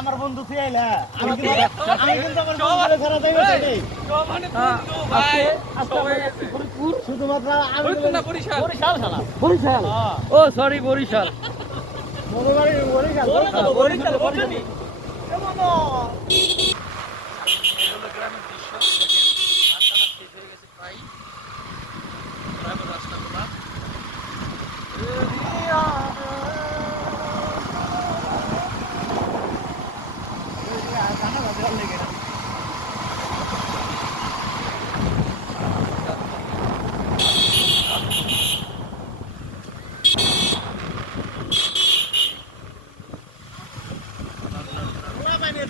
আমার বন্ধু ফিরাইলা আমি কিন্তু আমার বন্ধুরে ধরা যাইবে মানে বন্ধু ভাই শুধুমাত্র আমি বরিশাল বরিশাল ও সরি বরিশাল মনোবাড়ি বরিশাল বরিশাল বরিশাল কেমন এগুলো গ্রামের দৃশ্য দেখেন ধান টানা শেষ হয়ে গেছে প্রায় গ্রামের রাস্তাগুলা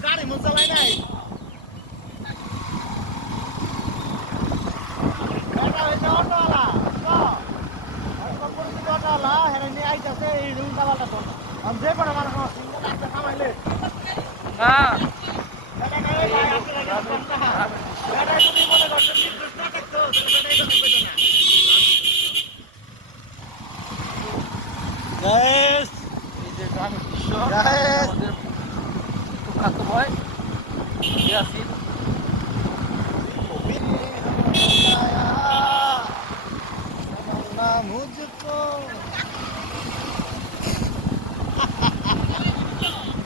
গাড়ি মশালাই নাই অটোওয়ালা অটোওয়ালা হেরে নিয়ে আইতাছে এই রুমটা বালটা তো যে পরে মানুষ খামাইলে হ্যাঁ এই যে গ্রামের দৃশ্য আমাদের খাতো ভাই ইয়াসিন मुझको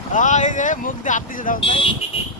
हाँ ये मुख दे आती से